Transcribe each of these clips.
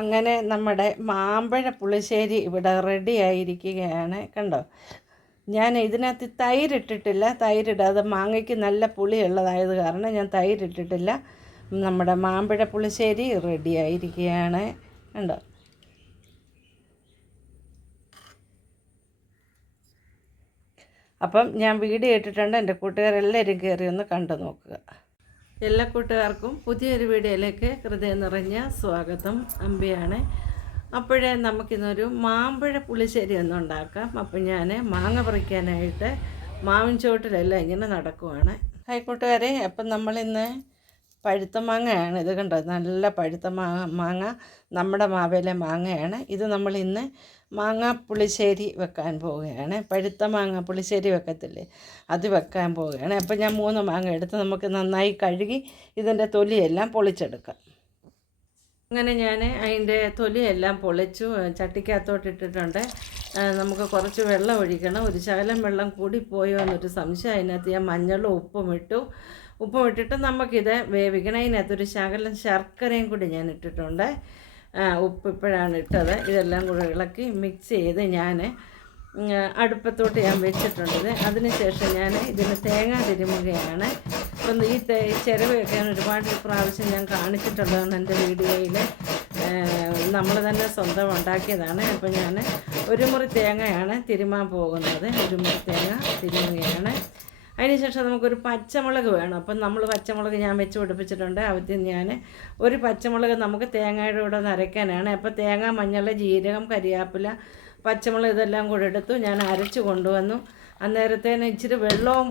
അങ്ങനെ നമ്മുടെ മാമ്പഴ പുളിശ്ശേരി ഇവിടെ റെഡി ആയിരിക്കുകയാണ്. കണ്ടോ? ഞാൻ ഇതിനകത്ത് തൈരിട്ടിട്ടില്ല തൈരിടാതെ മാങ്ങയ്ക്ക് നല്ല പുളിയുള്ളതായത് കാരണം ഞാൻ തൈരിട്ടിട്ടില്ല നമ്മുടെ മാമ്പഴ പുളിശ്ശേരി റെഡി ആയിരിക്കുകയാണ്. കണ്ടോ? അപ്പം ഞാൻ വീഡിയോ ഇട്ടിട്ടുണ്ട്. എന്റെ കൂട്ടുകാരെല്ലാവരും കയറി ഒന്ന് കണ്ടു നോക്കുക. എല്ലാ കൂട്ടുകാർക്കും പുതിയൊരു വീഡിയോയിലേക്ക് ഹൃദയം നിറഞ്ഞ സ്വാഗതം. അമ്പിയാണ്. അപ്പോഴേ നമുക്കിന്നൊരു മാമ്പഴ പുളിശ്ശേരി ഒന്ന് ഉണ്ടാക്കാം. അപ്പം ഞാൻ മാങ്ങ പറിക്കാനായിട്ട് മാവിൻ ചോട്ടിലെല്ലാം ഇങ്ങനെ നടക്കുവാണ്. ഹായ് കൂട്ടുകാരെ അപ്പം നമ്മളിന്ന് പഴുത്ത മാങ്ങയാണ്. ഇത് കണ്ടോ? നല്ല പഴുത്ത മാങ്ങ. നമ്മുടെ മാവേലെ മാങ്ങയാണ്. ഇത് നമ്മൾ ഇന്ന് മാങ്ങ പുളിശ്ശേരി വെക്കാൻ പോവുകയാണ്. പഴുത്ത മാങ്ങ പുളിശ്ശേരി വെക്കത്തില്ലേ? അത് വെക്കാൻ പോവുകയാണ്. അപ്പം ഞാൻ മൂന്ന് മാങ്ങ എടുത്ത് നമുക്ക് നന്നായി കഴുകി ഇതിന്റെ തൊലിയെല്ലാം പൊളിച്ചെടുക്കാം. അങ്ങനെ ഞാൻ അതിന്റെ തൊലിയെല്ലാം പൊളിച്ചു. ചട്ടിക്കകത്തോട്ട് ഇട്ടിട്ടുണ്ട്. നമുക്ക് കുറച്ച് വെള്ളം ഒഴിക്കണം. ഒരു ശകലം വെള്ളം കൂടിപ്പോയോ എന്നൊരു സംശയം അതിനകത്ത്. ഞാൻ മഞ്ഞളും ഉപ്പും ഇട്ടു. ഉപ്പും ഇട്ടിട്ട് നമുക്കിത് വേവിക്കണം. അതിനകത്തൊരു ശകലം ശർക്കരയും കൂടി ഞാൻ ഇട്ടിട്ടുണ്ട്. ഉപ്പ് ഇപ്പോഴാണ് ഇട്ടത്. ഇതെല്ലാം കൂടെ ഇളക്കി മിക്സ് ചെയ്ത് ഞാൻ അടുപ്പത്തോട്ട് ഞാൻ വെച്ചിട്ടുണ്ട് അതിന് ശേഷം ഞാൻ ഇതിന് തേങ്ങ തിരുമുകയാണ്. അപ്പം ഈ തേ ചിരവയൊക്കെ വെക്കാൻ ഒരുപാട് പ്രാവശ്യം ഞാൻ കാണിച്ചിട്ടുള്ളതാണ് എന്റെ വീഡിയോയിൽ നമ്മൾ തന്നെ സ്വന്തം ഉണ്ടാക്കിയതാണ്. അപ്പോൾ ഞാൻ ഒരു മുറി തേങ്ങയാണ് തിരുമാൻ പോകുന്നത്. ഒരു മുറി തേങ്ങ തിരുമുകയാണ്. അതിനുശേഷം നമുക്കൊരു പച്ചമുളക് വേണം. അപ്പം നമ്മൾ പച്ചമുളക് ഞാൻ വെച്ച് പിടിപ്പിച്ചിട്ടുണ്ട്. ആദ്യം ഞാൻ ഒരു പച്ചമുളക് നമുക്ക് തേങ്ങയുടെ കൂടെ നരയ്ക്കാനാണ്. അപ്പോൾ തേങ്ങ മഞ്ഞൾ ജീരകം കരിയാപ്പില പച്ചമുളക് ഇതെല്ലാം കൂടെ എടുത്തു ഞാൻ അരച്ച് കൊണ്ടുവന്നു. അന്നേരത്തേന് ഇച്ചിരി വെള്ളവും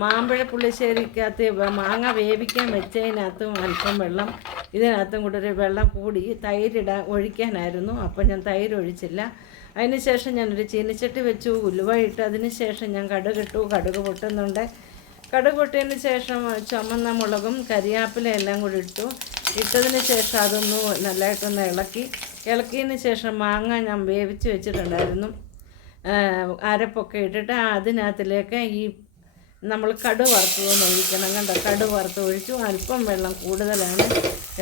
മാമ്പഴ പുളിശ്ശേരിക്കകത്ത് മാങ്ങ വേവിക്കാൻ വെച്ചതിനകത്തും അല്പം വെള്ളം ഇതിനകത്തും കൂടെ ഒരു വെള്ളം കൂടി തൈരിടാൻ ഒഴിക്കാനായിരുന്നു. അപ്പം ഞാൻ തൈര് ഒഴിച്ചില്ല അതിന് ശേഷം ഞാനൊരു ചീനിച്ചട്ടി വെച്ചു ഉലുവ ഇട്ട് അതിന് ശേഷം ഞാൻ കടുക് ഇട്ടു കടുക് പൊട്ടുന്നുണ്ട്. കടുക് പൊട്ടിയതിന് ശേഷം ചുമന്ന മുളകും കരിയാപ്പില എല്ലാം കൂടി ഇട്ടു. ഇട്ടതിന് ശേഷം അതൊന്ന് നല്ലതായിട്ടൊന്ന് ഇളക്കി. ഇളക്കിയതിന് ശേഷം മാങ്ങ ഞാൻ വേവിച്ച് വെച്ചിട്ടുണ്ടായിരുന്നു. അരപ്പൊക്കെ ഇട്ടിട്ട് അതിനകത്തിലേക്ക് ഈ നമ്മൾ കടു വറുത്തതൊന്ന് ഒഴിക്കണം. കണ്ടോ? കടു വറുത്ത് ഒഴിച്ചു. അല്പം വെള്ളം കൂടുതലാണ്.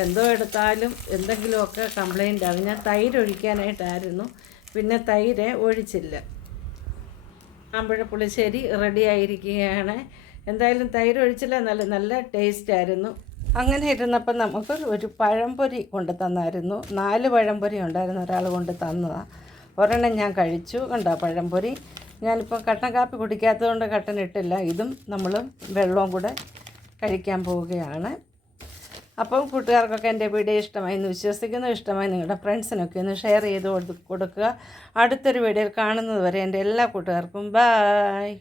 എന്തോ എടുത്താലും എന്തെങ്കിലുമൊക്കെ കംപ്ലൈന്റ് ആകും ഞാൻ തൈര് ഒഴിക്കാനായിട്ടായിരുന്നു പിന്നെ തൈര് ഒഴിച്ചില്ല. ആമ്പഴ പുളിശ്ശേരി റെഡി ആയിരിക്കുകയാണ്. എന്തായാലും തൈര് ഒഴിച്ചില്ല. നല്ല നല്ല ടേസ്റ്റ് ആയിരുന്നു. അങ്ങനെ ഇരുന്നപ്പോൾ നമുക്ക് ഒരു പഴംപൊരി കൊണ്ട് തന്നായിരുന്നു. നാല് പഴംപൊരി ഉണ്ടായിരുന്നു ഒരാൾ കൊണ്ട് തന്നതാണ് ഒരെണ്ണം ഞാൻ കഴിച്ചു. കണ്ടോ പഴംപൊരി? ഞാനിപ്പോൾ കട്ടൻ കാപ്പി കുടിക്കാത്തതുകൊണ്ട് കട്ടൻ ഇട്ടില്ല. ഇതും നമ്മൾ വെള്ളവും കൂടെ കഴിക്കാൻ പോവുകയാണ്. അപ്പം കൂട്ടുകാർക്കൊക്കെ എന്റെ വീഡിയോ ഇഷ്ടമായി എന്ന് വിശ്വസിക്കുന്നു. ഇഷ്ടമായി നിങ്ങളുടെ ഫ്രണ്ട്സിനൊക്കെ ഒന്ന് ഷെയർ ചെയ്ത് കൊടുക്കുക. അടുത്തൊരു വീഡിയോയിൽ കാണുന്നത് വരെ എന്റെ എല്ലാ കൂട്ടുകാർക്കും ബായ്